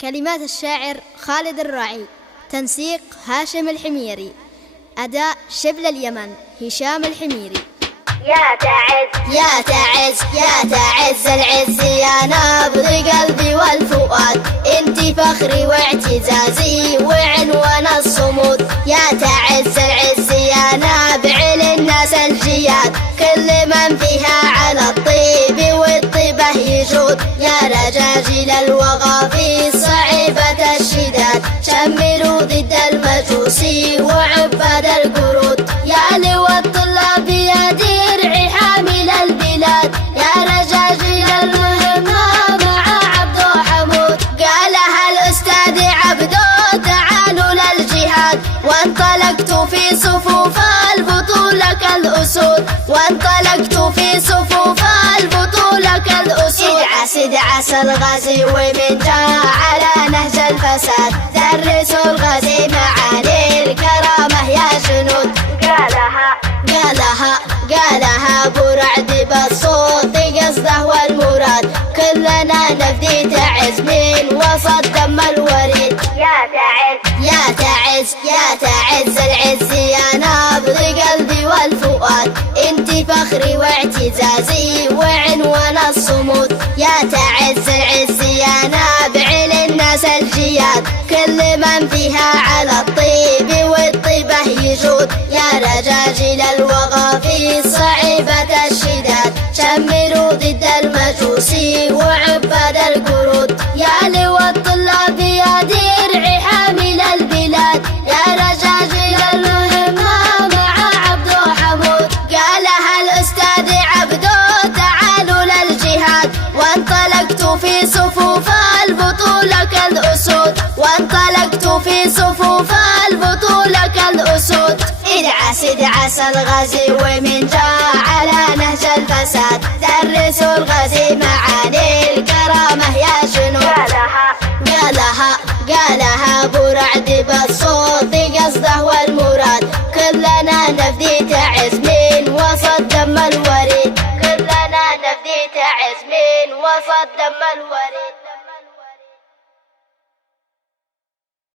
كلمات الشاعر خالد الراعي، تنسيق هاشم الحميري، أداء شبل اليمن هشام الحميري. يا تعز يا تعز يا تعز العز يا نبض قلبي والفؤاد، انت فخري واعتزازي وعنوان الصمود. يا تعز العز يا نابع للناس الجياد، كل من فيها على الطيب والطيبة يجود. يا رجاجيل الوغى في صعيبة الشداد، شمروا ضد المجوسي وعباد القرود. يا لواء الطلاب يا درعي حامل البلاد، يا رجاجيل المهمة مع عبدو حمود. قالها الأستاذ عبدو تعالوا للجهاد، وانطلقت في صفوف البطولة كالأسود، وانطلقت في صفوف البطولة كالأسود. ادعس الغازي ومن جاء على نهج الفساد، درسوا الغازي معاني الكرامة يا جنود. قالها ابو رعد بالصوت قصده والمراد، كلنا نفدي تعز من وسط دم الوريد. يا تعز يا تعز العز يا نبض قلبي والفؤاد، انت فخري واعتزازي وعنوان الصمود. يا تعز العز يا نابع للناس الجياد، كل من فيها على الطيب والطيبة يجود. يا رجاجيل الوغى في صعيبة الشداد، شمروا ضد المجوسي وعباد القرود. يا لواء الطلاب يا درعي حامل البلاد، يا رجاجيل المهمة مع عبدو حمود. قالها الأستاذ عبدو تعالوا للجهاد، وانطلقت في صفوف البطولة كالأسود، وانطلقت في صفوف البطولة كالأسود. ادعس الغازي ومن جاء على نهج الفساد، درسوا الغازي معاني الكرامة يا جنود. قالها ابو رعد بالصوت قصده والمراد، كلنا نفدي تعز من وسط دم الوريد، كلنا نفدي تعز من وسط دم الوريد.